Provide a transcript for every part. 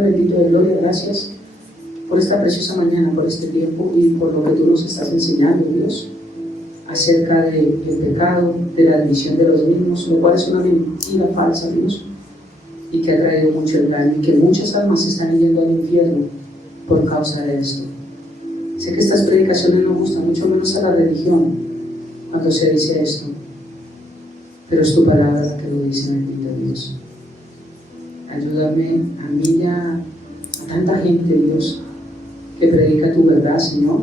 Padre bendito de gloria, gracias por esta preciosa mañana, por este tiempo y por lo que tú nos estás enseñando, Dios, acerca del pecado, de la división de los mismos, lo cual es una mentira falsa, Dios, y que ha traído mucho daño y que muchas almas se están yendo al infierno por causa de esto. Sé que estas predicaciones no gustan, mucho menos a la religión, cuando se dice esto, pero es tu palabra la que lo dice, bendito Dios. Ayúdame a mí y a tanta gente, Dios, que predica tu verdad, Señor,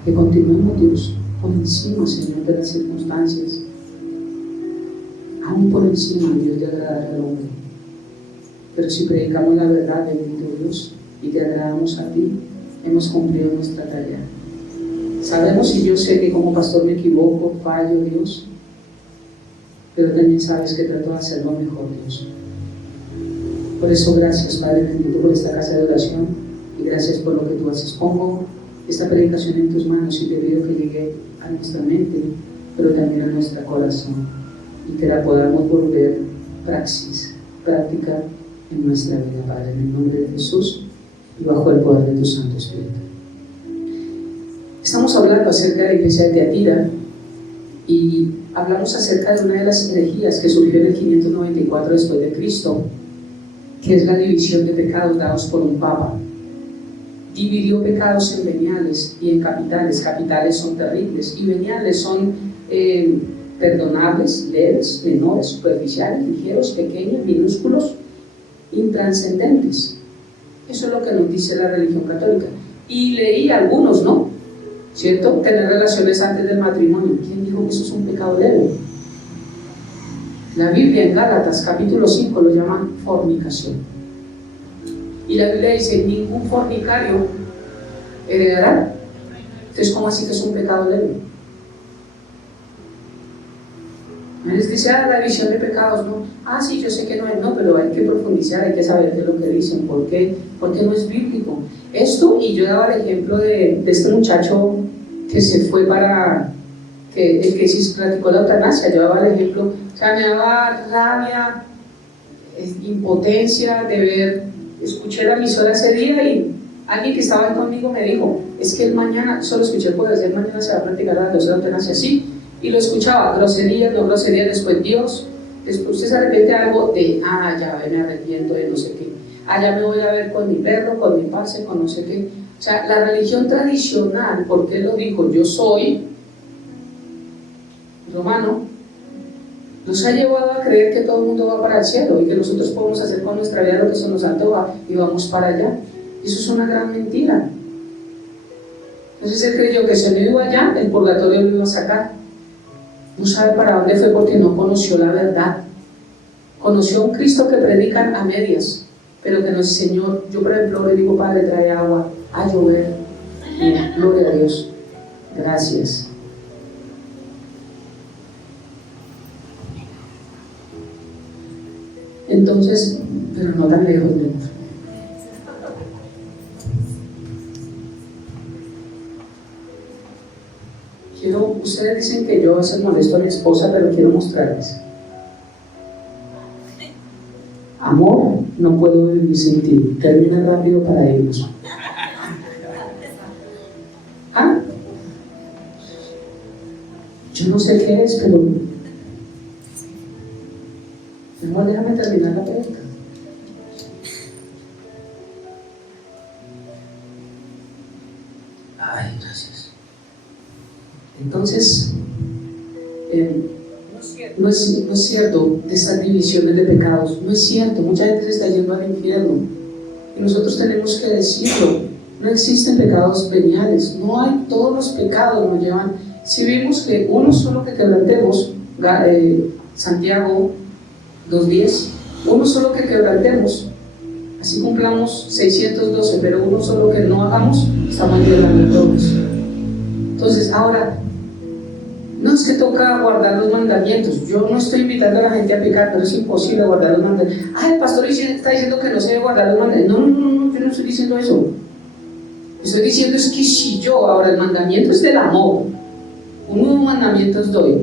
a que continuemos, Dios, por encima, Señor, de las circunstancias, aún por encima, Dios, de agradar al hombre. Pero si predicamos la verdad, bendito Dios, y te agradamos a ti, hemos cumplido nuestra tarea. Sabemos y yo sé que como pastor me equivoco, fallo, Dios, pero también sabes que trato de hacerlo mejor, Dios. Por eso gracias, Padre bendito, por esta casa de oración y gracias por lo que tú haces. Pongo esta predicación en tus manos y te pido que llegue a nuestra mente, pero también a nuestro corazón y que la podamos volver práctica en nuestra vida, Padre, en el nombre de Jesús y bajo el poder de tu Santo Espíritu. Estamos hablando acerca de la iglesia de Tiatira y hablamos acerca de una de las herejías que surgió en el 594 después de Cristo, que es la división de pecados dados por un papa. Dividió pecados en veniales y en capitales. Capitales son terribles y veniales son perdonables, leves, menores, superficiales, ligeros, pequeños, minúsculos, intranscendentes. Eso es lo que nos dice la religión católica. Y leí algunos, ¿no? ¿Cierto? Tener relaciones antes del matrimonio. ¿Quién dijo que eso es un pecado leve? La Biblia en Gálatas capítulo 5 lo llama fornicación. Y la Biblia dice, ningún fornicario heredará. Entonces, ¿cómo así que es un pecado leve? Les dice, la división de pecados, ¿no? Sí, yo sé que no es, no, pero hay que profundizar, hay que saber qué es lo que dicen, por qué no es bíblico. Esto, y yo daba el ejemplo de este muchacho que se fue para, el que sí practicó la eutanasia, yo daba el ejemplo, o sea, me daba rabia, impotencia de ver, escuché la emisora ese día y alguien que estaba ahí conmigo me dijo, es que el mañana, solo escuché el poder, el mañana se va a practicar la eutanasia, sí, y lo escuchaba, groserías, no groserías, después Dios, después usted se arrepiente algo de, ya me arrepiento de no sé qué, ya me voy a ver con mi perro, con mi parce, con no sé qué. O sea, la religión tradicional, porque él lo dijo, yo soy romano, nos ha llevado a creer que todo el mundo va para el cielo y que nosotros podemos hacer con nuestra vida lo que se nos antoja y vamos para allá. Y eso es una gran mentira. Entonces él creyó que si no iba allá, el purgatorio lo iba a sacar. No sabe para dónde fue porque no conoció la verdad. Conoció a un Cristo que predican a medias, pero que no es Señor. Yo, por ejemplo, le digo, Padre, trae agua a llover. Gloria a Dios. Gracias. Entonces, pero no tan lejos de nosotros. Ustedes dicen que yo a veces molesto a mi esposa, pero quiero mostrarles. Amor, no puedo vivir sin ti. Termina rápido para ellos. Yo no sé qué es, pero mejor déjame terminar la prédica. Gracias. Entonces, no es cierto de estas divisiones de pecados, no es cierto, mucha gente se está yendo al infierno y nosotros tenemos que decirlo. No existen pecados veniales, no hay, todos los pecados nos llevan. Si vimos que uno solo que quebrantemos, Santiago 2:10, uno solo que quebrantemos, así cumplamos 612, pero uno solo que no hagamos, estamos violando todos. Entonces, ahora, no es que toca guardar los mandamientos. Yo no estoy invitando a la gente a pecar, pero es imposible guardar los mandamientos. El pastor está diciendo que no se debe guardar los mandamientos. No, yo no estoy diciendo eso. Estoy diciendo es que si yo, ahora el mandamiento es del amor, un nuevo mandamiento os doy,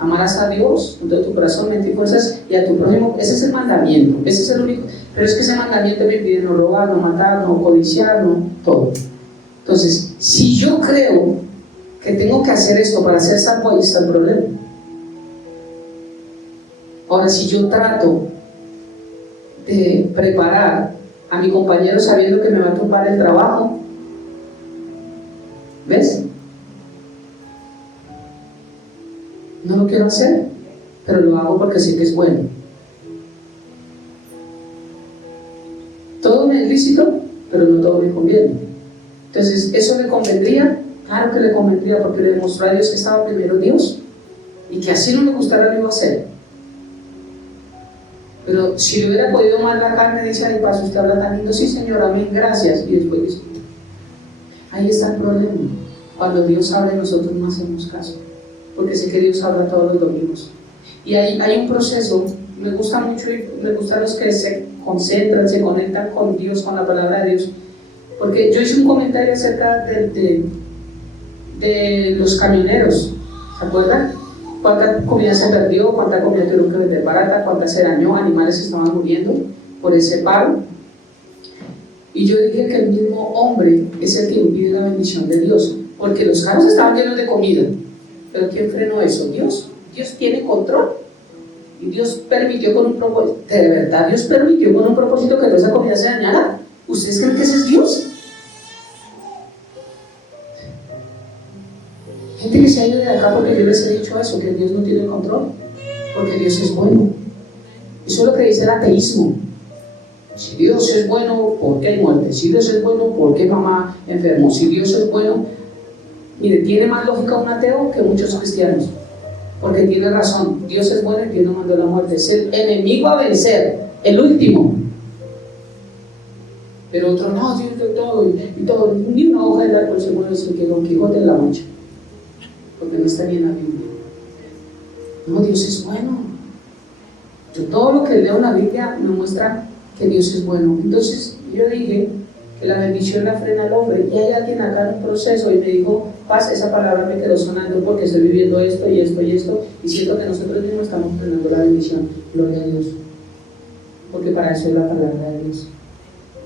Amarás a Dios con todo tu corazón, mente y fuerzas, y a tu prójimo. Ese es el mandamiento, ese es el único. Pero es que ese mandamiento me pide no robar, no matar, no codiciar, no todo. Entonces, si yo creo que tengo que hacer esto para ser salvo, ahí está el problema. Ahora, si yo trato de preparar a mi compañero sabiendo que me va a tumbar el trabajo, ¿ves? No lo quiero hacer, pero lo hago porque sé que es bueno. Todo me es lícito, pero no todo me conviene. Entonces, ¿eso le convendría? Claro que le convendría, porque le demostró a Dios que estaba primero Dios y que así no le gustara lo iba a hacer. Pero si le hubiera podido más la carne, dice, ay, paso, usted habla tan lindo, sí señor, amén, gracias, y después dice, ahí está el problema. Cuando Dios habla, nosotros no hacemos caso, porque sé que Dios habla todos los domingos. Y hay un proceso, me gusta mucho, y me gustan los que se concentran, se conectan con Dios, con la palabra de Dios, porque yo hice un comentario acerca de los camioneros, ¿se acuerdan? Cuánta comida se perdió, cuánta comida tuvieron que vender barata, cuánta se dañó, animales estaban muriendo por ese paro. Y yo dije que el mismo hombre es el que impide la bendición de Dios, porque los carros estaban llenos de comida, pero ¿quién frenó eso? Dios. Dios tiene control, y Dios permitió con un propósito, de verdad Dios permitió con un propósito que toda esa comida se dañara. ¿Ustedes creen que ese es Dios? Gente que se ha ido de acá porque yo les he dicho eso, que Dios no tiene control, porque Dios es bueno. Eso es lo que dice el ateísmo. Si Dios es bueno, ¿por qué hay muerte? Si Dios es bueno, ¿por qué mamá enfermó? Si Dios es bueno, mire, tiene más lógica un ateo que muchos cristianos, porque tiene razón, Dios es bueno y Dios no mandó la muerte, es el enemigo a vencer, el último. Pero otro, no, Dios de todo, y todo, ni una hoja del árbol se mueve sin que Don Quijote en la mancha, porque no está bien en la Biblia. No, Dios es bueno. Yo todo lo que leo en la Biblia me muestra que Dios es bueno. Entonces yo dije que la bendición la frena al hombre, y hay alguien acá en un proceso y me dijo, Paz, esa palabra me quedó sonando porque estoy viviendo esto y esto y esto, y siento que nosotros mismos estamos frenando la bendición. Gloria a Dios, porque para eso es la palabra de Dios.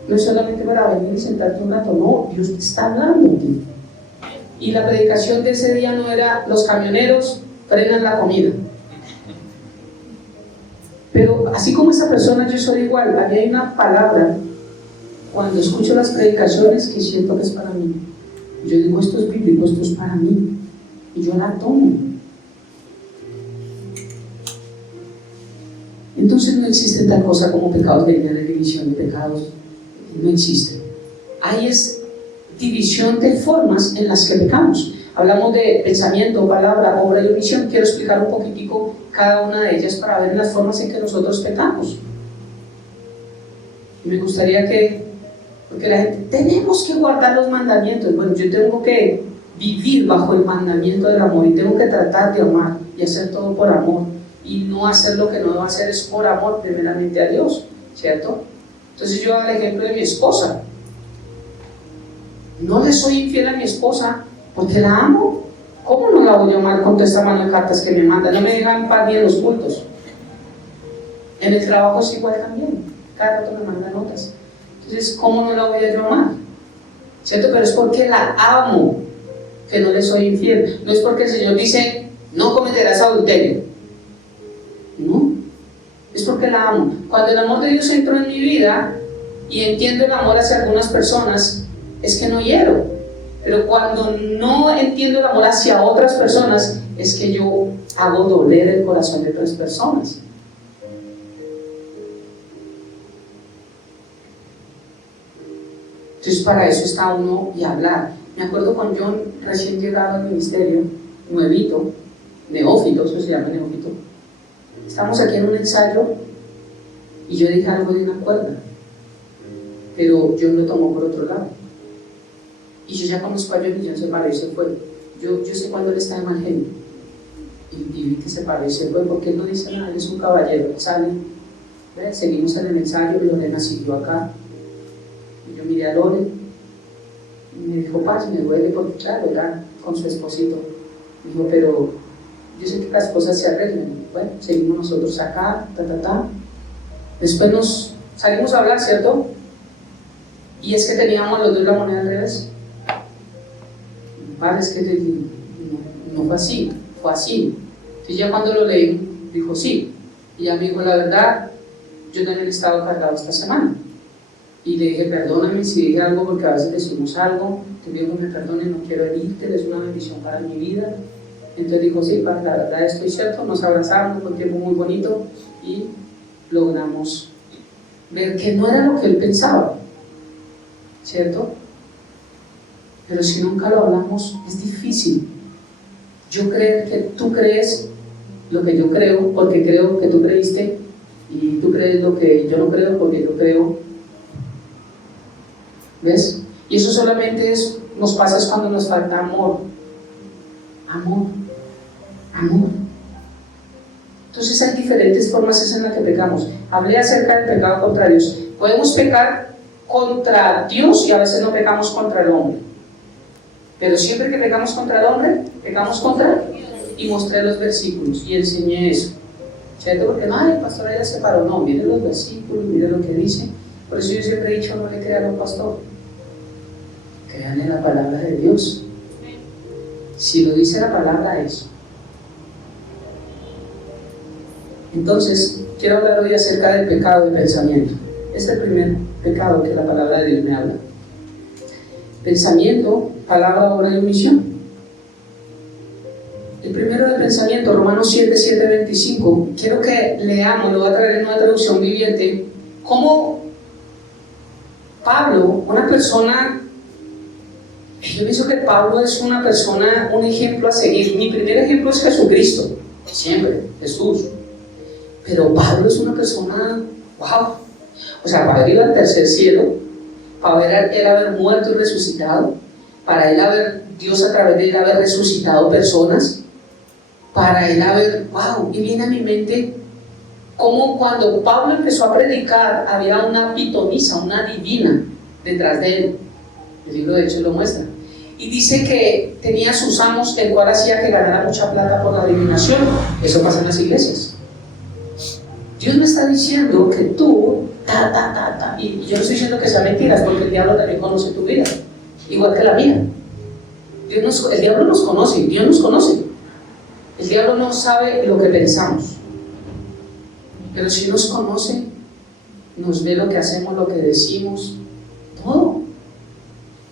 No es solamente para venir y sentarte un rato, no, Dios te está hablando a ti. Y la predicación de ese día no era los camioneros frenan la comida, pero así como esa persona yo soy igual. Aquí hay una palabra cuando escucho las predicaciones que siento que es para mí. Yo digo, esto es bíblico, esto es para mí, y yo la tomo. Entonces no existe tal cosa como pecados veniales, división de pecados, no existe. Hay es división de formas en las que pecamos. Hablamos de pensamiento, palabra, obra y omisión. Quiero explicar un poquitico cada una de ellas para ver las formas en que nosotros pecamos. Y me gustaría que, porque la gente, tenemos que guardar los mandamientos. Bueno, yo tengo que vivir bajo el mandamiento del amor, y tengo que tratar de amar y hacer todo por amor, y no hacer lo que no debo hacer es por amor primeramente a Dios, ¿cierto? Entonces yo hago el ejemplo de mi esposa. No le soy infiel a mi esposa porque la amo. ¿Cómo no la voy a amar con toda esta mano de cartas que me manda? No me dejan paz ni en los cultos. En el trabajo es igual también, cada rato me manda notas. Entonces, ¿cómo no la voy a yo amar? ¿Cierto? Pero es porque la amo que no le soy infiel. No es porque el Señor dice, no cometerás adulterio. No, es porque la amo. Cuando el amor de Dios entró en mi vida y entiendo el amor hacia algunas personas, es que no hiero. Pero cuando no entiendo el amor hacia otras personas, es que yo hago doler el corazón de otras personas. Entonces para eso está uno y hablar. Me acuerdo con John, recién llegado al ministerio, nuevito, neófito, eso se llama neófito. Estamos aquí en un ensayo y yo dije algo de una cuerda, pero John lo tomó por otro lado. Y yo ya conozco a John y John se paró y se fue. Yo sé cuando él está de mal genio. Y vi que se paró y se fue, porque él no dice nada, él es un caballero, él sale. ¿Ves? Seguimos en el ensayo y Lorena siguió acá. Y yo miré a Lore y me dijo, Paz, me duele, porque claro, era con su esposito. Me dijo, pero yo sé que las cosas se arreglan. Bueno, seguimos nosotros acá, después nos salimos a hablar, ¿cierto? Y es que teníamos los dos la moneda al revés. Padre, es que no fue así, fue así. Entonces ya cuando lo leí, dijo sí. Y ya me dijo, la verdad, yo también he estado cargado esta semana. Y le dije, perdóname si dije algo, porque a veces decimos algo, te pido que me perdone, no quiero herirte, es una bendición para mi vida. Entonces dijo, sí, Padre, la verdad estoy cierto, nos abrazamos, fue un tiempo muy bonito y logramos ver que no era lo que él pensaba, ¿cierto? Pero si nunca lo hablamos, es difícil. Yo creo que tú crees lo que yo creo, porque creo que tú creíste, y tú crees lo que yo no creo, porque yo creo. ¿Ves? Y eso solamente nos pasa cuando nos falta amor. Amor. Entonces hay diferentes formas en las que pecamos. Hablé acerca del pecado contra Dios. Podemos pecar contra Dios y a veces no pecamos contra el hombre. Pero siempre que pecamos contra el hombre, pecamos contra Dios. Y mostré los versículos y enseñé eso. ¿Cierto? Porque no, el pastor ya se paró. No, mire los versículos, mire lo que dice. Por eso yo siempre he dicho, no le crean a un pastor. Créanle la palabra de Dios. Si lo dice la palabra, eso. Entonces, quiero hablar hoy acerca del pecado de pensamiento. Es el primer pecado que la palabra de Dios me habla. Pensamiento, palabra, obra y omisión. El primero de pensamiento, Romanos 7, 25. Quiero que leamos, lo voy a traer en una traducción viviente, cómo Pablo, una persona, yo pienso que Pablo es una persona, un ejemplo a seguir. Mi primer ejemplo es Jesucristo, siempre, Jesús. Pero Pablo es una persona, wow. O sea, para él ir al tercer cielo, para él haber muerto y resucitado, para él haber, Dios a través de él haber resucitado personas, para él haber, wow. Y viene a mi mente como cuando Pablo empezó a predicar, había una pitonisa, una divina detrás de él. El libro de Hechos lo muestra. Y dice que tenía sus amos, el cual hacía que ganara mucha plata por la adivinación. Eso pasa en las iglesias. Dios me está diciendo que tú, y yo no estoy diciendo que sean mentiras, porque el diablo también conoce tu vida, igual que la mía. El diablo nos conoce, Dios nos conoce. El diablo no sabe lo que pensamos, pero si nos conoce, nos ve lo que hacemos, lo que decimos, todo.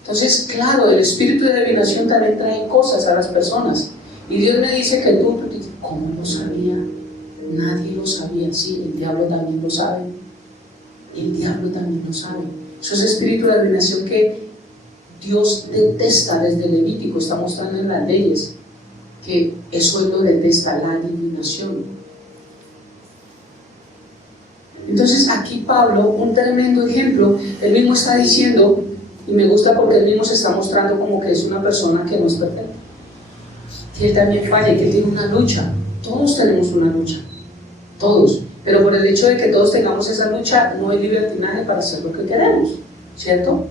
Entonces, claro, el espíritu de adivinación también trae cosas a las personas. Y Dios me dice que tú ¿cómo lo sabía? Nadie lo sabía. Sí, el diablo también lo sabe. El diablo también lo sabe. Eso es espíritu de adivinación que Dios detesta desde Levítico. Está mostrando en las leyes que eso Él lo detesta, la adivinación. Entonces aquí Pablo, un tremendo ejemplo, él mismo está diciendo, y me gusta porque él mismo se está mostrando como que es una persona que no es perfecta, que él también falla, que él tiene una lucha. Todos tenemos una lucha, todos, pero por el hecho de que todos tengamos esa lucha, no hay libertinaje para hacer lo que queremos, ¿cierto?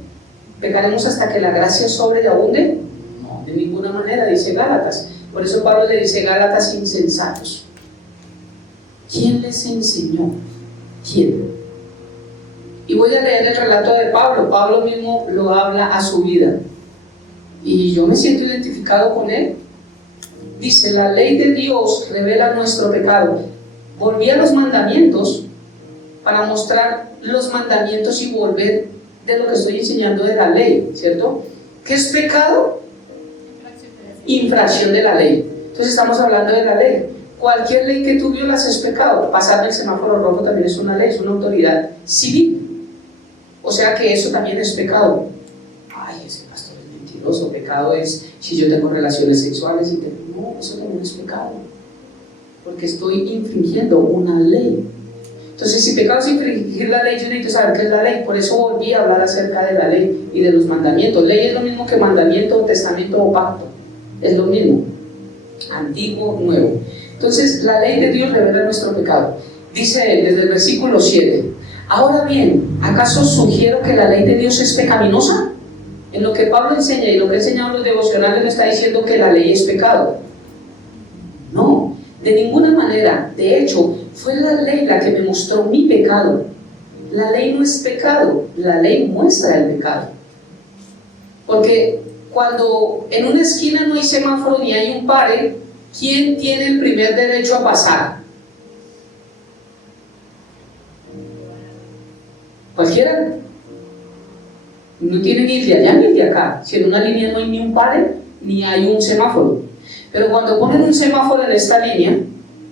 ¿Pecaremos hasta que la gracia sobre y abunde? No, de ninguna manera, dice Gálatas. Por eso Pablo le dice, Gálatas insensatos. ¿Quién les enseñó? ¿Quién? Y voy a leer el relato de Pablo. Pablo mismo lo habla a su vida. Y yo me siento identificado con él. Dice, la ley de Dios revela nuestro pecado. Volví a los mandamientos para mostrar los mandamientos y volver de lo que estoy enseñando de la ley, ¿cierto? ¿Qué es pecado? Infracción de la ley. Entonces estamos hablando de la ley. Cualquier ley que tú violas es pecado. Pasar el semáforo rojo también es una ley, es una autoridad civil. O sea que eso también es pecado. Ay, ese pastor es mentiroso. Pecado es si yo tengo relaciones sexuales y no, eso también es pecado. Porque estoy infringiendo una ley. Entonces, si pecado es infringir la ley, yo necesito saber qué es la ley. Por eso volví a hablar acerca de la ley y de los mandamientos. Ley es lo mismo que mandamiento, testamento o pacto. Es lo mismo. Antiguo, nuevo. Entonces, la ley de Dios revela nuestro pecado. Dice él desde el versículo 7. Ahora bien, ¿acaso sugiero que la ley de Dios es pecaminosa? En lo que Pablo enseña y lo que ha enseñado en los devocionales me está diciendo que la ley es pecado. No. De ninguna manera. De hecho, fue la ley la que me mostró mi pecado. La ley no es pecado, la ley muestra el pecado. Porque cuando en una esquina no hay semáforo ni hay un pare, ¿quién tiene el primer derecho a pasar? Cualquiera. No tiene ni de allá ni de acá. Si en una línea no hay ni un pare ni hay un semáforo. Pero cuando ponen un semáforo en esta línea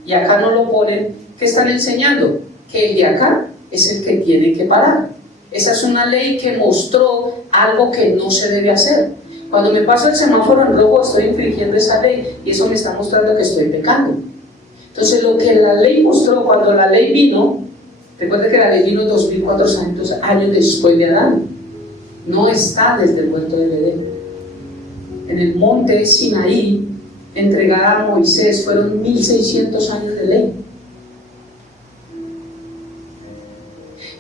y acá no lo ponen, ¿qué están enseñando? Que el de acá es el que tiene que parar. Esa es una ley que mostró algo que no se debe hacer. Cuando me paso el semáforo en rojo, estoy infringiendo esa ley y eso me está mostrando que estoy pecando. Entonces, lo que la ley mostró cuando la ley vino, recuerda que la ley vino 2400 años después de Adán, no está desde el huerto del Edén. En el monte Sinaí, entregada a Moisés, fueron 1600 años de ley.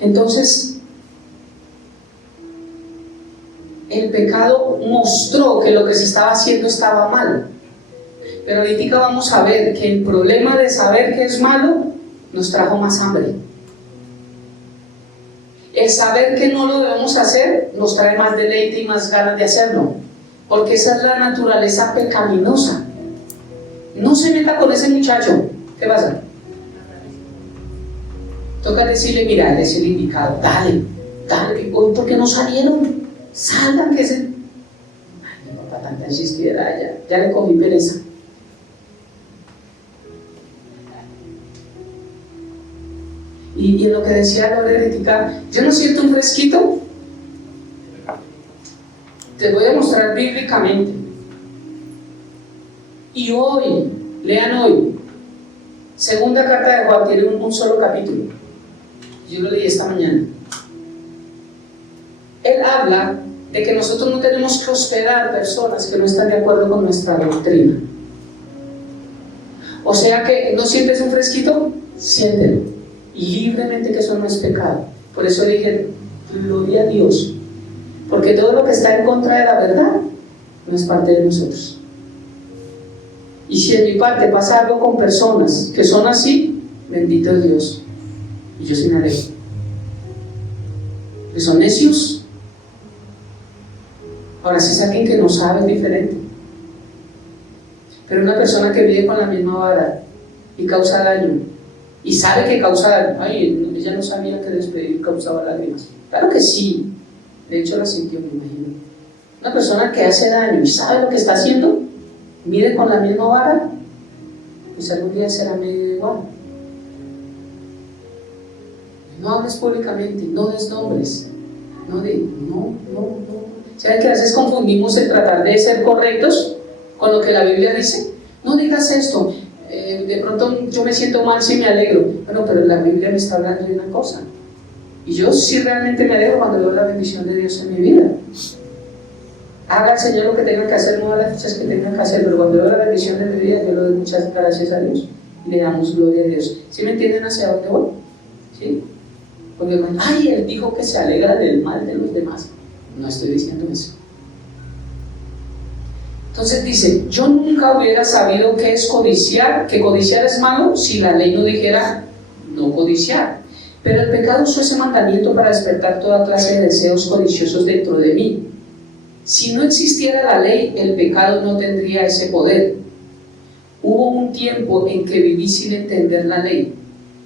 Entonces, el pecado mostró que lo que se estaba haciendo estaba mal. Pero ahorita vamos a ver que el problema de saber que es malo nos trajo más hambre. El saber que no lo debemos hacer nos trae más deleite y más ganas de hacerlo, porque esa es la naturaleza pecaminosa. No se meta con ese muchacho. ¿Qué pasa? Toca decirle, mira, él es el indicado, dale, hoy ¿por qué no salieron? Salgan, que ese... Ay, mi papá tanta insistiera, ya le cogí pereza. Y en lo que decía Lorena, yo no siento un fresquito. Te voy a mostrar bíblicamente. Y hoy, lean hoy, segunda carta de Juan, tiene un solo capítulo. Yo lo leí esta mañana. Él habla de que nosotros no tenemos que hospedar personas que no están de acuerdo con nuestra doctrina. O sea que, ¿no sientes un fresquito? Siéntelo. Libremente, que eso no es pecado. Por eso dije, gloria a Dios. Porque todo lo que está en contra de la verdad no es parte de nosotros. Y si en mi parte pasa algo con personas que son así, bendito Dios. Y yo sí me alegro. Que son necios. Ahora sí saquen que no saben diferente. Pero una persona que vive con la misma vara y causa daño, y sabe que causa daño, ay, ella no sabía que despedir causaba lágrimas. Claro que sí, de hecho la sintió, me imagino. Una persona que hace daño y sabe lo que está haciendo, mide con la misma vara, pues algún día será medio igual. No hables públicamente, no des nombres, no. ¿Saben que a veces confundimos el tratar de ser correctos con lo que la Biblia dice? No digas esto, de pronto yo me siento mal si me alegro. Bueno, pero la Biblia me está hablando de una cosa. Y yo sí realmente me alegro cuando veo la bendición de Dios en mi vida. Haga el Señor lo que tenga que hacer, no las fechas que tenga que hacer, pero cuando veo la bendición de mi vida, yo le doy muchas gracias a Dios y le damos gloria a Dios. ¿Sí me entienden hacia dónde voy? ¿Sí? Porque, ay, él dijo que se alegra del mal de los demás. No estoy diciendo eso. Entonces dice, yo nunca hubiera sabido qué es codiciar, que codiciar es malo, si la ley no dijera no codiciar. Pero el pecado usó ese mandamiento para despertar toda clase de deseos codiciosos dentro de mí. Si no existiera la ley, el pecado no tendría ese poder. Hubo un tiempo en que viví sin entender la ley.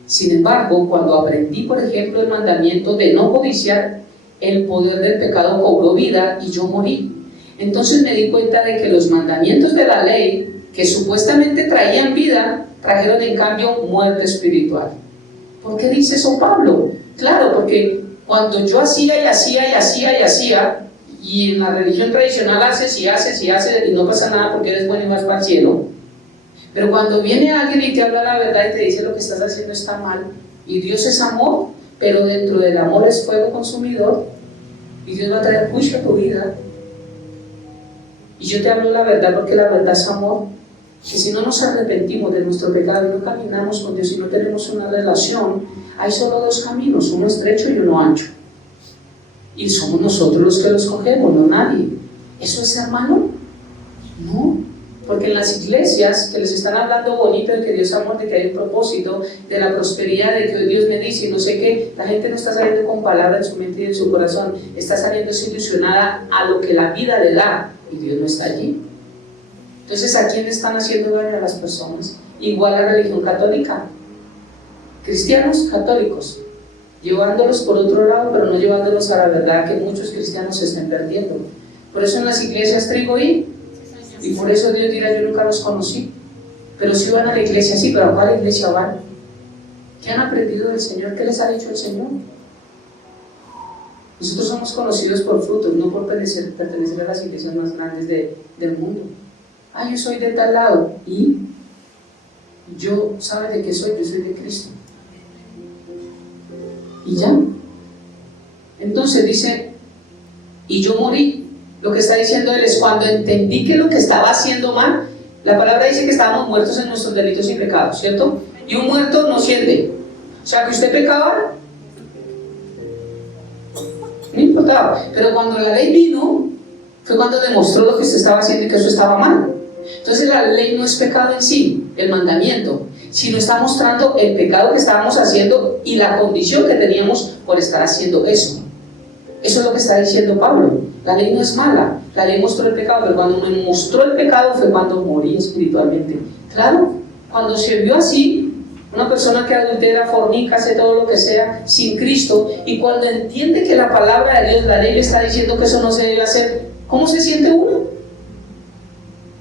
Sin embargo, cuando aprendí, por ejemplo, el mandamiento de no codiciar, el poder del pecado cobró vida y yo morí. Entonces me di cuenta de que los mandamientos de la ley, que supuestamente traían vida, trajeron en cambio muerte espiritual. ¿Por qué dice eso Pablo? Claro, porque cuando yo hacía y en la religión tradicional haces y no pasa nada porque eres bueno y vas para el cielo, pero cuando viene alguien y te habla la verdad y te dice lo que estás haciendo está mal, y Dios es amor, pero dentro del amor es fuego consumidor, y Dios va a traer juicio a tu vida, y yo te hablo la verdad porque la verdad es amor, que si no nos arrepentimos de nuestro pecado y no caminamos con Dios y no tenemos una relación, hay solo dos caminos, uno estrecho y uno ancho, y somos nosotros los que los cogemos, no nadie. ¿Eso es ser malo? No. Porque en las iglesias que les están hablando bonito de que Dios es amor, de que hay un propósito, de la prosperidad, de que hoy Dios me dice y no sé qué, la gente no está saliendo con palabras en su mente y en su corazón, está saliendo desilusionada a lo que la vida le da y Dios no está allí. Entonces, ¿a quién están haciendo daño a las personas? Igual a la religión católica. Cristianos católicos, llevándolos por otro lado, pero no llevándolos a la verdad que muchos cristianos se están perdiendo. Por eso en las iglesias trigo y por eso Dios dirá, yo nunca los conocí. Pero si van a la iglesia, sí, pero ¿a cuál iglesia van? ¿Qué han aprendido del Señor? ¿Qué les ha dicho el Señor? Nosotros somos conocidos por frutos, no por pertenecer a las iglesias más grandes del mundo. Ah, yo soy de tal lado. ¿Y? Yo, ¿sabe de qué soy? Yo soy de Cristo. Y ya. Entonces dice, y yo morí. Lo que está diciendo él es, cuando entendí que lo que estaba haciendo mal, la palabra dice que estábamos muertos en nuestros delitos y pecados, ¿cierto? Y un muerto no siente. O sea, que usted pecaba, no importaba. Pero cuando la ley vino, fue cuando demostró lo que usted estaba haciendo y que eso estaba mal. Entonces la ley no es pecado en sí, el mandamiento, sino está mostrando el pecado que estábamos haciendo y la condición que teníamos por estar haciendo eso. Eso es lo que está diciendo Pablo. La ley no es mala, la ley mostró el pecado, pero cuando me mostró el pecado fue cuando morí espiritualmente. Claro, cuando se vio así, una persona que adultera, fornica, hace todo lo que sea sin Cristo, y cuando entiende que la palabra de Dios, la ley le está diciendo que eso no se debe hacer, ¿cómo se siente uno?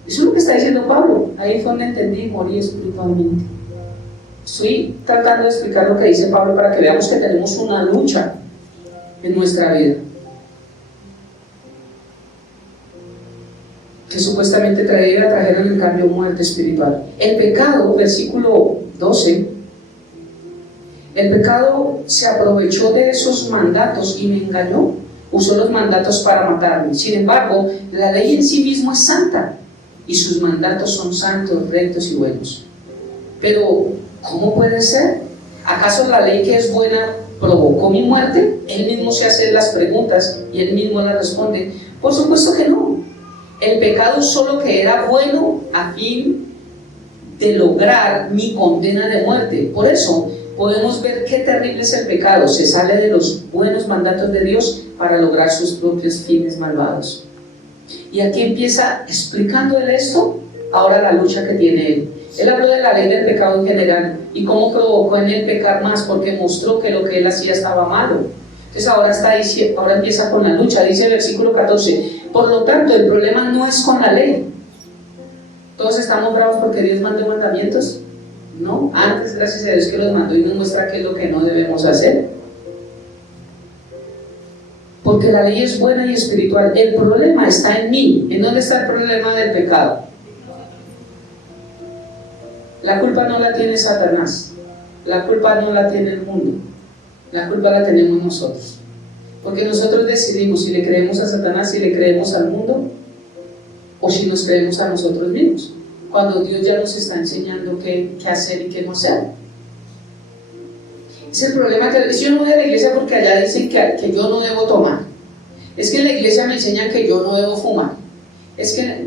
Eso es lo que está diciendo Pablo. Ahí fue donde entendí, morí espiritualmente. Estoy tratando de explicar lo que dice Pablo para que veamos que tenemos una lucha en nuestra vida, que supuestamente trajeron en cambio muerte espiritual. El pecado, versículo 12, el pecado se aprovechó de esos mandatos y me engañó, usó los mandatos para matarme. Sin embargo, la ley en sí misma es santa y sus mandatos son santos, rectos y buenos. Pero, ¿cómo puede ser? ¿Acaso la ley que es buena provocó mi muerte? Él mismo se hace las preguntas y él mismo las responde. Por supuesto que no. El pecado solo que era bueno a fin de lograr mi condena de muerte. Por eso podemos ver qué terrible es el pecado. Se sale de los buenos mandatos de Dios para lograr sus propios fines malvados. Y aquí empieza explicando él esto, ahora la lucha que tiene él. Él habló de la ley del pecado en general y cómo provocó en él pecar más, porque mostró que lo que él hacía estaba malo. Entonces ahora empieza con la lucha. Dice el versículo 14, por lo tanto el problema no es con la ley. ¿Todos estamos bravos porque Dios mandó mandamientos? No, antes gracias a Dios que los mandó y nos muestra qué es lo que no debemos hacer. Porque la ley es buena y espiritual. El problema está en mí. ¿En dónde está el problema del pecado? La culpa no la tiene Satanás, la culpa no la tiene el mundo, la culpa la tenemos nosotros, porque nosotros decidimos si le creemos a Satanás, si le creemos al mundo, o si nos creemos a nosotros mismos, cuando Dios ya nos está enseñando qué hacer y qué no hacer. Es el problema que yo no voy a la iglesia porque allá dicen que yo no debo tomar, es que en la iglesia me enseñan que yo no debo fumar, es que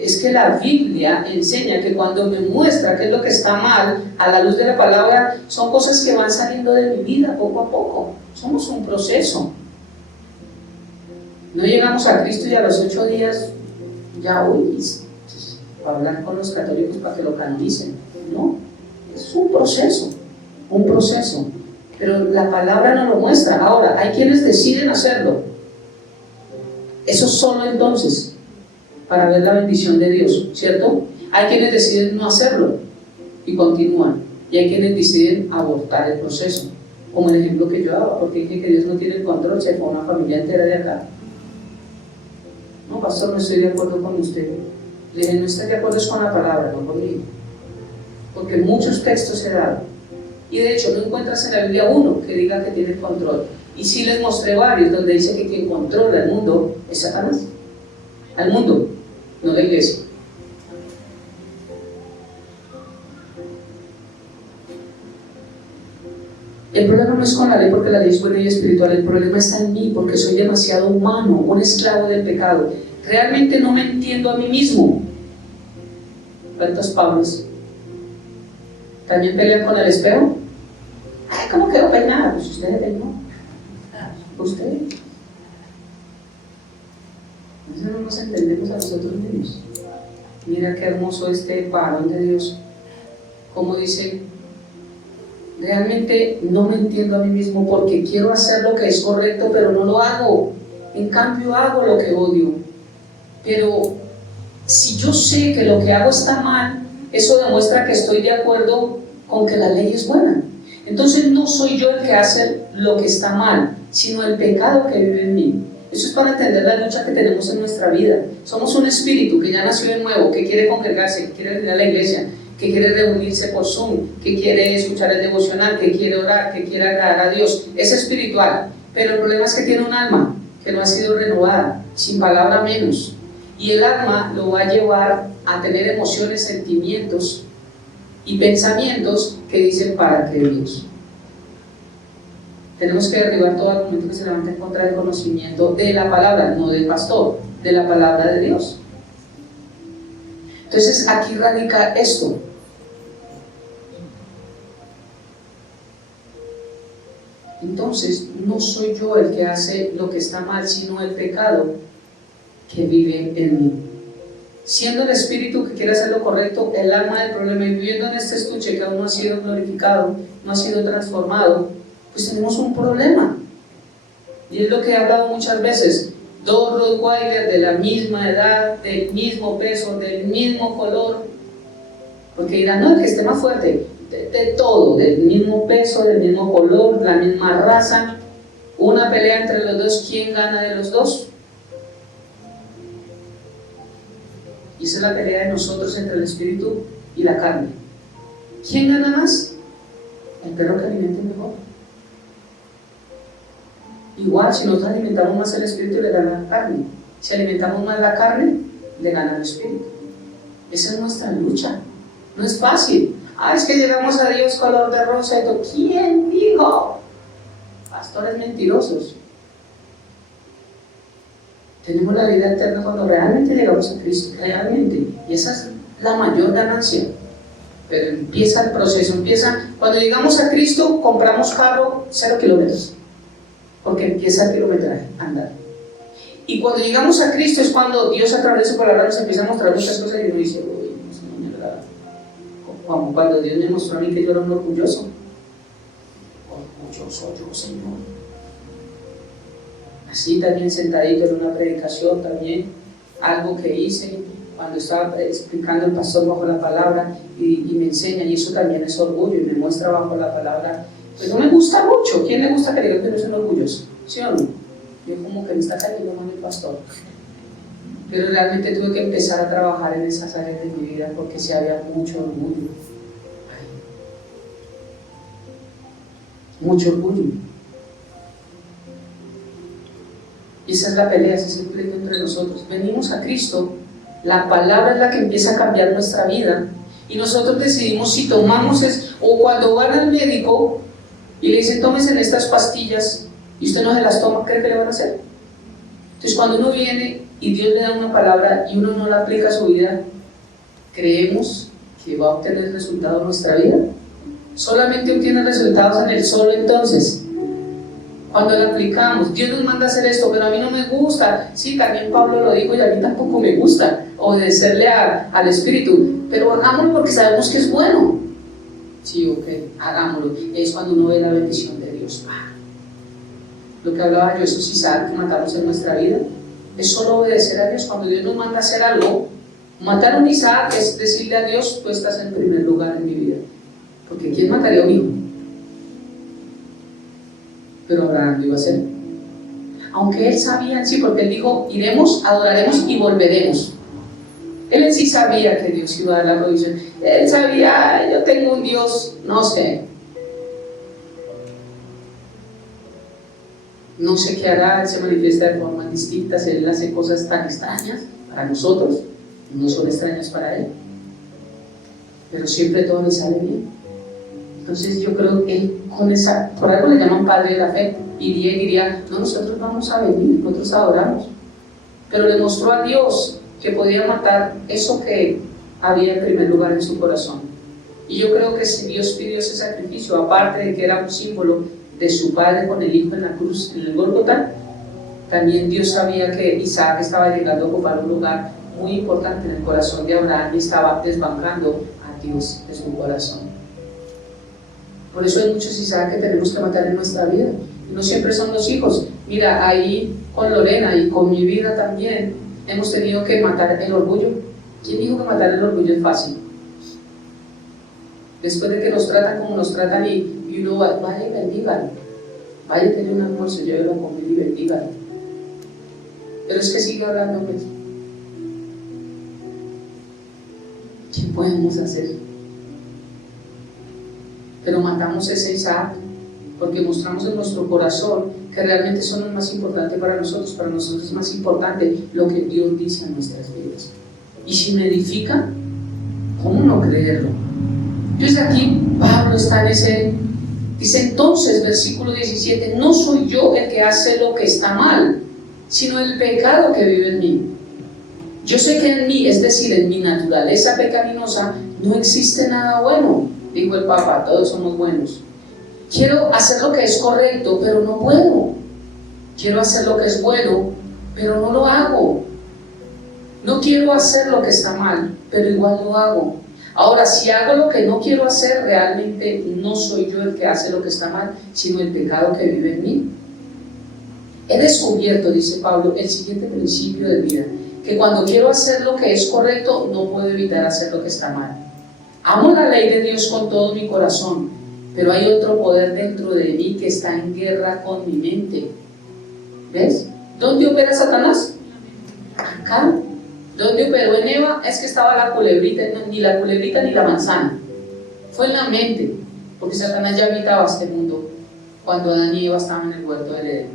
es que la Biblia enseña que cuando me muestra qué es lo que está mal a la luz de la palabra, son cosas que van saliendo de mi vida poco a poco. Somos un proceso. No llegamos a Cristo y a los 8 días ya voy a hablar con los católicos para que lo canonicen. No, es un proceso, pero la palabra no lo muestra. Ahora, hay quienes deciden hacerlo, eso solo entonces para ver la bendición de Dios, ¿cierto? Hay quienes deciden no hacerlo y continúan, y hay quienes deciden abortar el proceso, como el ejemplo que yo daba, porque dije que Dios no tiene el control, se fue una familia entera de acá. No, pastor, no estoy de acuerdo con usted. Le dije, no estoy de acuerdo con la palabra, no conmigo, porque muchos textos se dan, y de hecho no encuentras en la Biblia uno que diga que tiene el control, y sí les mostré varios donde dice que quien controla el mundo es Satanás, al mundo, no la iglesia. El problema no es con la ley porque la ley es buena y espiritual, el problema está en mí porque soy demasiado humano, un esclavo del pecado. Realmente no me entiendo a mí mismo. ¿Cuántos Pablos? ¿También pelean con el espejo? Ay, ¿cómo quedó peinada? Pues usted peinó. Usted. Entonces no nos entendemos a nosotros mismos. Mira qué hermoso este varón de Dios. Como dice, realmente no me entiendo a mí mismo porque quiero hacer lo que es correcto, pero no lo hago. En cambio hago lo que odio. Pero si yo sé que lo que hago está mal, eso demuestra que estoy de acuerdo con que la ley es buena. Entonces no soy yo el que hace lo que está mal, sino el pecado que vive en mí. Eso es para entender la lucha que tenemos en nuestra vida. Somos un espíritu que ya nació de nuevo, que quiere congregarse, que quiere venir a la iglesia, que quiere reunirse por Zoom, que quiere escuchar el devocional, que quiere orar, que quiere agradar a Dios. Es espiritual, pero el problema es que tiene un alma que no ha sido renovada, sin palabra menos. Y el alma lo va a llevar a tener emociones, sentimientos y pensamientos que dicen para qué Dios. Tenemos que derribar todo argumento que se levante en contra del conocimiento de la palabra, no del pastor, de la palabra de Dios. Entonces aquí radica esto. Entonces no soy yo el que hace lo que está mal, sino el pecado que vive en mí. Siendo el espíritu que quiere hacer lo correcto, el alma del problema, y viviendo en este estuche que aún no ha sido glorificado, no ha sido transformado, pues tenemos un problema. Y es lo que he hablado muchas veces. Dos Rottweiler de la misma edad, del mismo peso, del mismo color, porque dirán, no, el que esté más fuerte, de todo, del mismo peso, del mismo color, la misma raza, una pelea entre los dos, ¿quién gana de los dos? Y esa es la pelea de nosotros entre el espíritu y la carne. ¿Quién gana más? El perro que alimente mejor. Igual, si nosotros alimentamos más el espíritu, le gana la carne. Si alimentamos más la carne, le gana el espíritu. Esa es nuestra lucha. No es fácil. Es que llegamos a Dios color de rosa y todo. ¿Quién dijo? Pastores mentirosos. Tenemos la vida eterna cuando realmente llegamos a Cristo, realmente. Y esa es la mayor ganancia. Pero empieza el proceso, cuando llegamos a Cristo, compramos carro 0 kilómetros. Porque empieza el kilometraje, andar. Y cuando llegamos a Cristo es cuando Dios a través de su palabra nos empieza a mostrar muchas cosas y uno dice, uy, no me agrada. Como cuando Dios me mostró a mí que yo era un orgulloso. Orgulloso yo, Señor. Así también sentadito en una predicación, también algo que hice cuando estaba explicando el pastor bajo la palabra y me enseña, y eso también es orgullo y me muestra bajo la palabra. Pues no me gusta mucho. ¿Quién le gusta que le digan que no es un orgulloso? ¿Sí o no? Yo como que me está cayendo mal el pastor. Pero realmente tuve que empezar a trabajar en esas áreas de mi vida porque sí había mucho orgullo. Mucho orgullo. Y esa es la pelea, ese es el pleito entre nosotros. Venimos a Cristo, la palabra es la que empieza a cambiar nuestra vida y nosotros decidimos si tomamos o cuando van al médico y le dicen tómese estas pastillas y usted no se las toma, ¿cree que le van a hacer? Entonces cuando uno viene y Dios le da una palabra y uno no la aplica a su vida, ¿creemos que va a obtener resultados en nuestra vida? Solamente obtiene resultados en el solo entonces. Cuando la aplicamos, Dios nos manda a hacer esto, pero a mí no me gusta. Sí, también Pablo lo dijo y a mí tampoco me gusta obedecerle al Espíritu, pero hagámoslo porque sabemos que es bueno. Sí, ok, hagámoslo. Es cuando uno ve la bendición de Dios. Lo que hablaba yo, esos Isaac que matamos en nuestra vida, es solo obedecer a Dios. Cuando Dios nos manda a hacer algo, matar a un Isaac es decirle a Dios, tú estás en primer lugar en mi vida. Porque ¿quién mataría a un hijo? Pero Abraham lo iba a hacer. Aunque él sabía, sí, porque él dijo, iremos, adoraremos y volveremos. Él en sí sabía que Dios iba a dar la provisión. Él sabía, yo tengo un Dios, no sé qué hará, él se manifiesta de formas distintas, él hace cosas tan extrañas para nosotros, no son extrañas para él, pero siempre todo le sale bien. Entonces yo creo que él con esa, por algo le llaman padre de la fe, iría y diría, no, nosotros vamos a venir, nosotros adoramos, pero le mostró a Dios que podía matar eso que había en primer lugar en su corazón. Y yo creo que si Dios pidió ese sacrificio, aparte de que era un símbolo de su padre con el hijo en la cruz, en el Gólgota, también Dios sabía que Isaac estaba llegando a ocupar un lugar muy importante en el corazón de Abraham y estaba desbancando a Dios de su corazón. Por eso hay muchos Isaac que tenemos que matar en nuestra vida. Y no siempre son los hijos. Mira, ahí con Lorena y con mi vida también hemos tenido que matar el orgullo. ¿Quién dijo que matar el orgullo es fácil? Después de que nos tratan como nos tratan y uno vaya y bendígalo, vaya a tener un almuerzo, llévelo a comer y bendígalo. Pero es que sigue hablando pues. ¿Qué podemos hacer? Pero matamos ese Isaac porque mostramos en nuestro corazón que realmente son los más importantes para nosotros es más importante lo que Dios dice en nuestras vidas. Y si me edifica, ¿cómo no creerlo? Entonces aquí Pablo está en ese, dice entonces, versículo 17, no soy yo el que hace lo que está mal, sino el pecado que vive en mí. Yo sé que en mí, es decir, en mi naturaleza pecaminosa, no existe nada bueno, dijo el Papa, todos somos buenos. Quiero hacer lo que es correcto, pero no puedo. Quiero hacer lo que es bueno, pero no lo hago. No quiero hacer lo que está mal, pero igual lo hago. Ahora, si hago lo que no quiero hacer, realmente no soy yo el que hace lo que está mal, sino el pecado que vive en mí. He descubierto, dice Pablo, el siguiente principio de vida, que cuando quiero hacer lo que es correcto, no puedo evitar hacer lo que está mal. Amo la ley de Dios con todo mi corazón, pero hay otro poder dentro de mí que está en guerra con mi mente. ¿Ves? ¿Dónde opera Satanás? Acá. ¿Dónde operó en Eva? Es que estaba la culebrita, ni la culebrita ni la manzana. Fue en la mente, porque Satanás ya habitaba este mundo cuando Adán y Eva estaban en el huerto del Edén.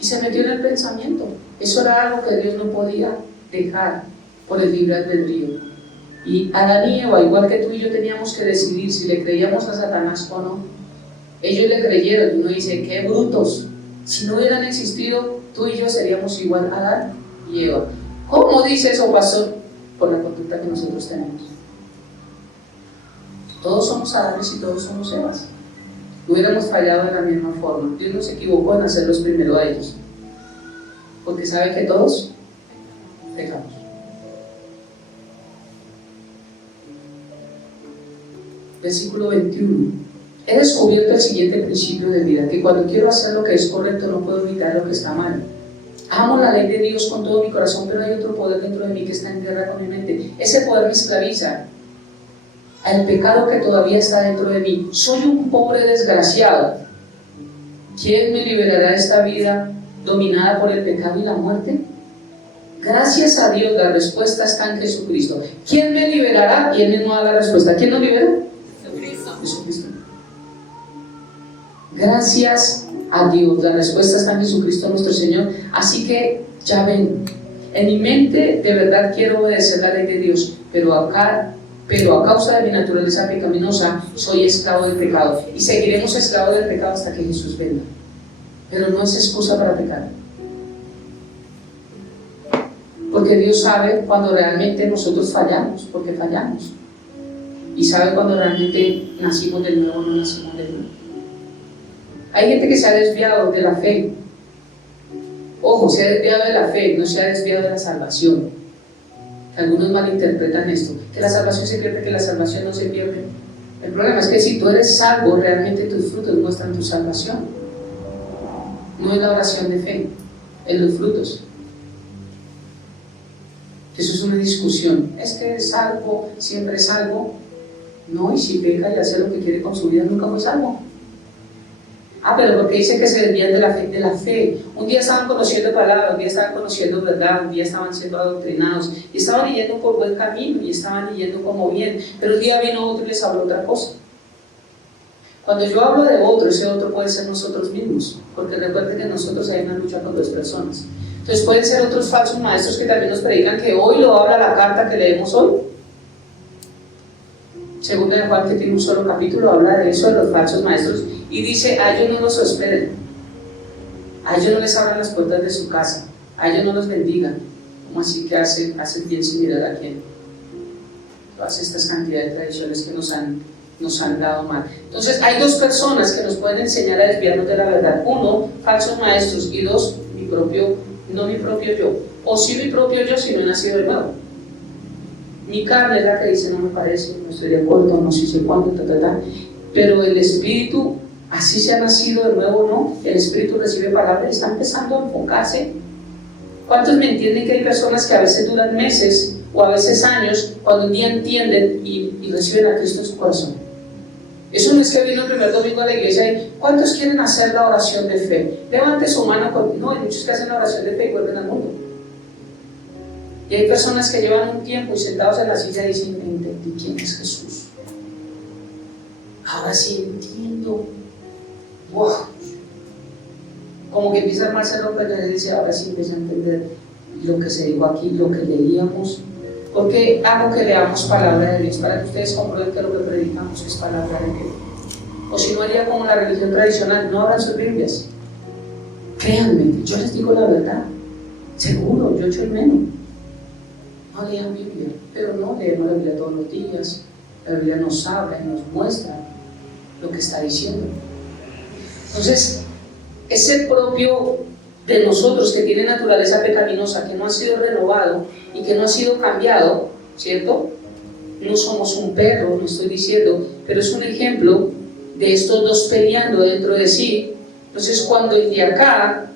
Y se metió en el pensamiento. Eso era algo que Dios no podía dejar por el libre albedrío. Y Adán y Eva, igual que tú y yo, teníamos que decidir si le creíamos a Satanás o no. Ellos le creyeron, y uno dice, qué brutos. Si no hubieran existido, tú y yo seríamos igual a Adán y Eva. ¿Cómo dice eso, pastor? Por la conducta que nosotros tenemos. Todos somos Adanes y todos somos Evas. Hubiéramos fallado de la misma forma. Dios nos equivocó en hacerlos primero a ellos, porque sabe que todos pecamos. Versículo 21. He descubierto el siguiente principio de vida, que cuando quiero hacer lo que es correcto no puedo evitar lo que está mal. Amo la ley de Dios con todo mi corazón, pero hay otro poder dentro de mí que está en guerra con mi mente. Ese poder me esclaviza al pecado que todavía está dentro de mí. Soy un pobre desgraciado. ¿Quién me liberará de esta vida dominada por el pecado y la muerte? Gracias a Dios, la respuesta está en Jesucristo. ¿Quién me liberará? Y Él no da la respuesta. ¿Quién nos libera? Jesucristo. Gracias a Dios, la respuesta está en Jesucristo nuestro Señor. Así que ya ven, en mi mente de verdad quiero obedecer la ley de Dios, pero a causa de mi naturaleza pecaminosa soy esclavo del pecado, y seguiremos esclavos del pecado hasta que Jesús venga. Pero no es excusa para pecar, porque Dios sabe cuando realmente nosotros fallamos, porque fallamos, y sabe cuando realmente nacimos de nuevo o no nacimos de nuevo. Hay gente que se ha desviado de la fe. Ojo, se ha desviado de la fe, no se ha desviado de la salvación. Algunos malinterpretan esto, que la salvación se pierde, que la salvación no se pierde. El problema es que si tú eres salvo, realmente tus frutos muestran tu salvación. No es la oración de fe, es los frutos. Eso es una discusión. Es que es salvo, siempre es salvo. No, y si peca y hace lo que quiere con su vida, nunca fue salvo. Pero porque dice que se desvían de la fe. Un día estaban conociendo palabras, un día estaban conociendo verdad, un día estaban siendo adoctrinados, y estaban yendo por buen camino, y estaban yendo como bien, pero un día vino otro y les habló otra cosa. Cuando yo hablo de otro, ese otro puede ser nosotros mismos, porque recuerden que nosotros hay una lucha con dos personas. Entonces pueden ser otros falsos maestros que también nos predican, que hoy lo habla la carta que leemos hoy. Segunda de Juan, que tiene un solo capítulo, habla de eso, de los falsos maestros, y dice, a ellos no los hospeden, a ellos no les abran las puertas de su casa, a ellos no los bendigan. ¿Cómo así que hacen bien sin mirar a quién? todas estas cantidades de tradiciones que nos han dado mal. Entonces hay dos personas que nos pueden enseñar a desviarnos de la verdad. Uno, falsos maestros, y dos, no mi propio yo, o sí mi propio yo si no he nacido de nuevo. Mi carne es la que dice no me parece, no estoy de acuerdo, no sé cuándo, pero el espíritu, así se ha nacido de nuevo, no, el espíritu recibe palabra y está empezando a enfocarse. ¿Cuántos me entienden que hay personas que a veces duran meses o a veces años cuando un día entienden y reciben a Cristo en su corazón? Eso no es que vino el primer domingo a la iglesia y ¿cuántos quieren hacer la oración de fe? Levante su mano. No, hay muchos que hacen la oración de fe y vuelven al mundo. Y hay personas que llevan un tiempo y sentados en la silla y dicen, entendí quién es Jesús. Ahora sí entiendo. ¡Wow! Como que empieza a armarse el hombre y dice, ahora sí empieza a entender lo que se dijo aquí, lo que leíamos. Porque hago que leamos palabra de Dios para que ustedes comprueben que lo que predicamos es palabra de Dios. O si no haría como la religión tradicional, no abran sus Biblias. Créanme, yo les digo la verdad. Seguro, yo echo el menos. No lean Biblia, pero no leemos la Biblia todos los días. La Biblia nos habla y nos muestra lo que está diciendo. Entonces, ese propio de nosotros que tiene naturaleza pecaminosa, que no ha sido renovado y que no ha sido cambiado, ¿cierto? No somos un perro, no estoy diciendo, pero es un ejemplo de estos dos peleando dentro de sí. Entonces, cuando el de acá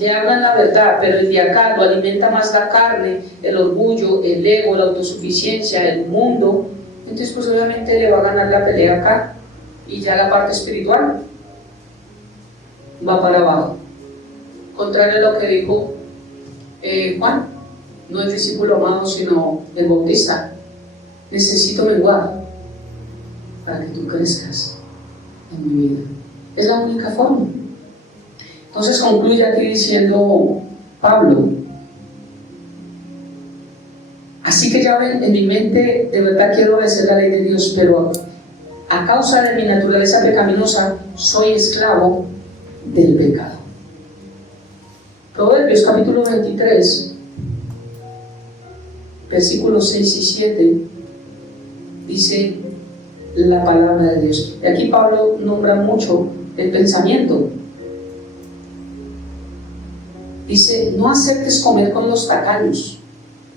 le hablan la verdad, pero el de acá lo alimenta más la carne, el orgullo, el ego, la autosuficiencia, el mundo, entonces pues obviamente le va a ganar la pelea acá y ya la parte espiritual va para abajo. Contrario a lo que dijo Juan, no es discípulo amado sino el bautista. Necesito menguar para que tú crezcas en mi vida. Es la única forma. Entonces concluye aquí diciendo Pablo, así que ya ven, en mi mente de verdad quiero obedecer la ley de Dios, pero a causa de mi naturaleza pecaminosa soy esclavo del pecado. Proverbios capítulo 23, versículos 6 y 7 dice la palabra de Dios. Y aquí Pablo nombra mucho el pensamiento. Dice, no aceptes comer con los tacaños,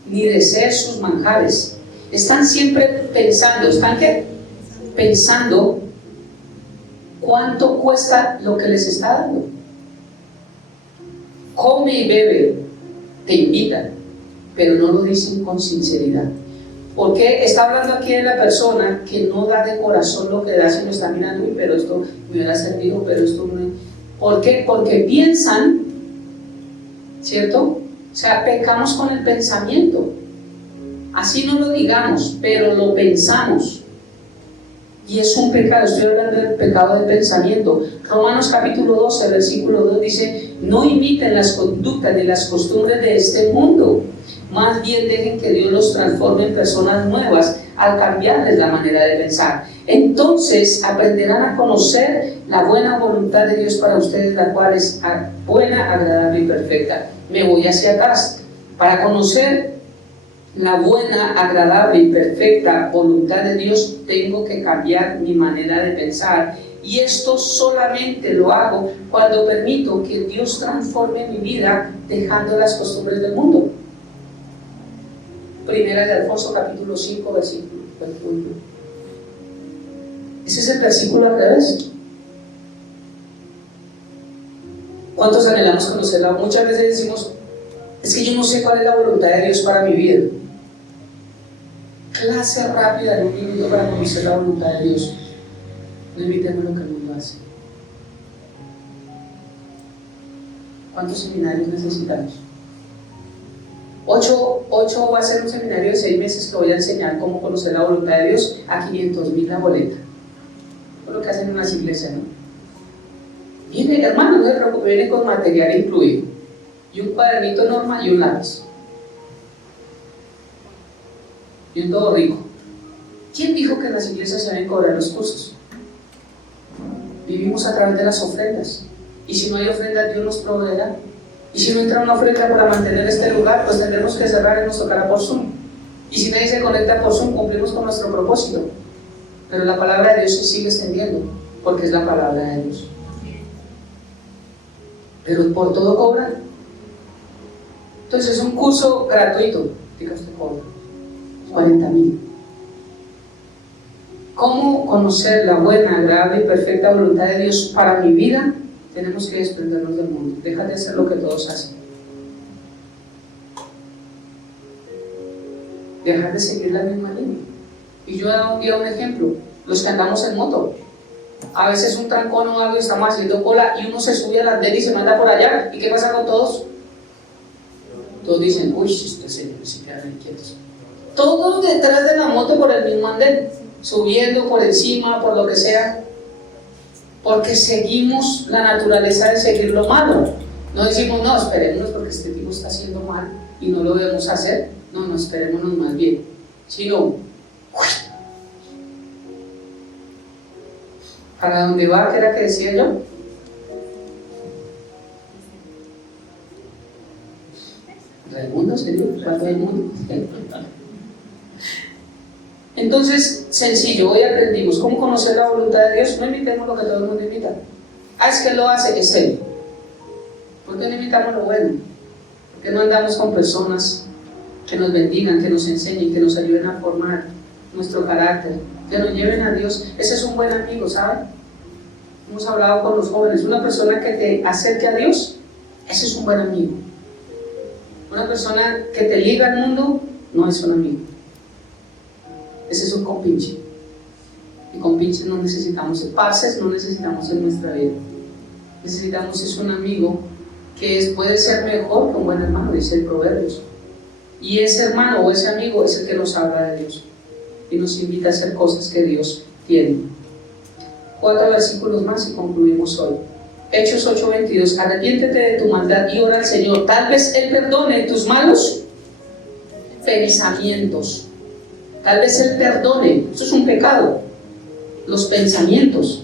ni desees sus manjares. Están siempre pensando, ¿están qué? Pensando cuánto cuesta lo que les está dando. Come y bebe, te invitan, pero no lo dicen con sinceridad. Porque está hablando aquí de la persona que no da de corazón lo que da, sino está mirando, uy, pero esto me hubiera servido, pero esto no. ¿Por qué? Porque piensan, ¿cierto? O sea, pecamos con el pensamiento. Así no lo digamos, pero lo pensamos. Y es un pecado, estoy hablando del pecado del pensamiento. Romanos capítulo 12, versículo 2 dice, no imiten las conductas ni las costumbres de este mundo, más bien dejen que Dios los transforme en personas nuevas al cambiarles la manera de pensar. Entonces aprenderán a conocer la buena voluntad de Dios para ustedes, la cual es buena, agradable y perfecta. Me voy hacia atrás. Para conocer la buena, agradable y perfecta voluntad de Dios, tengo que cambiar mi manera de pensar. Y esto solamente lo hago cuando permito que Dios transforme mi vida dejando las costumbres del mundo. Primera de Alfonso capítulo 5, versículo 1. Ese es el versículo al revés. ¿Cuántos anhelamos conocerla? Muchas veces decimos, es que yo no sé cuál es la voluntad de Dios para mi vida. Clase rápida en un minuto para conocer la voluntad de Dios. No imitemos lo que el mundo hace. ¿Cuántos seminarios necesitamos? 8 va a ser un seminario de 6 meses que voy a enseñar cómo conocer la voluntad de Dios a 500,000 la boleta. Por lo que hacen en unas iglesias, ¿no? Viene, hermano, no se preocupe, viene con material incluido. Y un cuadernito normal y un lápiz. Y un todo rico. ¿Quién dijo que en las iglesias se deben cobrar los cursos? Vivimos a través de las ofrendas. Y si no hay ofrendas, Dios nos proveerá. Y si no entra una ofrenda para mantener este lugar, pues tendremos que cerrar y nos tocará por Zoom. Y si nadie se conecta por Zoom, cumplimos con nuestro propósito. Pero la palabra de Dios se sigue extendiendo, porque es la palabra de Dios. Pero por todo cobran. Entonces es un curso gratuito. Diga usted, cobra 40,000. ¿Cómo conocer la buena, agradable y perfecta voluntad de Dios para mi vida? Tenemos que desprendernos del mundo. Deja de hacer lo que todos hacen. Dejar de seguir la misma línea. Y yo he dado un día un ejemplo. Los que andamos en moto. A veces un trancón o algo, estamos haciendo cola y uno se sube a la andén y se manda por allá. ¿Y qué pasa con todos? Todos dicen, uy, este señor se quedan quietos. Todos detrás de la moto por el mismo andén, subiendo por encima, por lo que sea, porque seguimos la naturaleza de seguir lo malo. No decimos, no, esperémonos porque este tipo está haciendo mal y no lo debemos hacer. No, esperémonos más bien. Sino, ¿para dónde va? ¿Qué era que decía yo? ¿Raimundo sería? ¿Raimundo? Entonces, sencillo, hoy aprendimos cómo conocer la voluntad de Dios. No imitemos lo que todo el mundo imita. Es que Él lo hace, es Él. ¿Por qué no imitamos lo bueno? ¿Por qué no andamos con personas que nos bendigan, que nos enseñen, que nos ayuden a formar nuestro carácter, que nos lleven a Dios? Ese es un buen amigo, ¿saben? Hemos hablado con los jóvenes. Una persona que te acerque a Dios, ese es un buen amigo. Una persona que te liga al mundo, no es un amigo. Ese es un compinche. Y compinches no necesitamos, parces no necesitamos en nuestra vida. Necesitamos es un amigo que puede ser mejor que un buen hermano, dice el Proverbios. Y ese hermano o ese amigo es el que nos habla de Dios y nos invita a hacer cosas que Dios tiene. 4 versículos más y concluimos hoy. Hechos 8:22. Arrepiéntete de tu maldad y ora al Señor. Tal vez Él perdone tus malos pensamientos. Tal vez Él perdone. Eso es un pecado. Los pensamientos.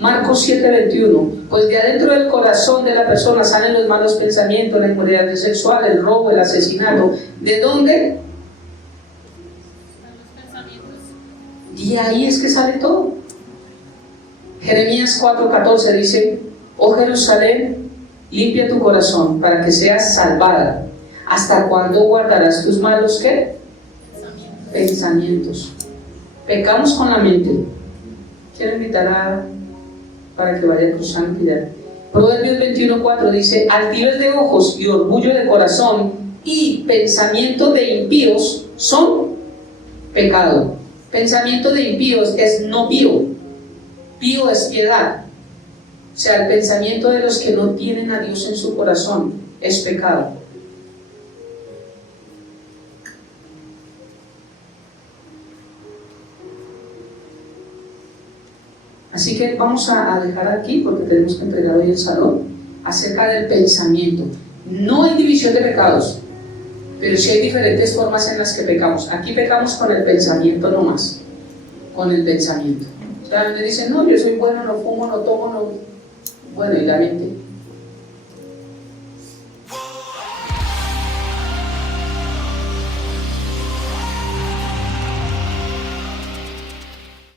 Marcos 7:21. Pues de adentro del corazón de la persona salen los malos pensamientos, la inmoralidad sexual, el robo, el asesinato. ¿De dónde? Los pensamientos. Y ahí es que sale todo. Jeremías 4:14 dice: oh Jerusalén, limpia tu corazón para que seas salvada. ¿Hasta cuándo guardarás tus malos qué? Pensamientos. Pecamos con la mente. Quiero invitar para que vaya cruzando ya. Proverbios 21:4 dice: altivez de ojos y orgullo de corazón y pensamiento de impíos son pecado. Pensamiento de impíos es no pío. Pío es piedad. O sea, el pensamiento de los que no tienen a Dios en su corazón es pecado. Así que vamos a dejar aquí, porque tenemos que entregar hoy el salón, acerca del pensamiento. No hay división de pecados, pero sí hay diferentes formas en las que pecamos. Aquí pecamos con el pensamiento nomás, con el pensamiento. O sea, me dicen, no, yo soy bueno, no fumo, no tomo, no... Bueno, y la mente.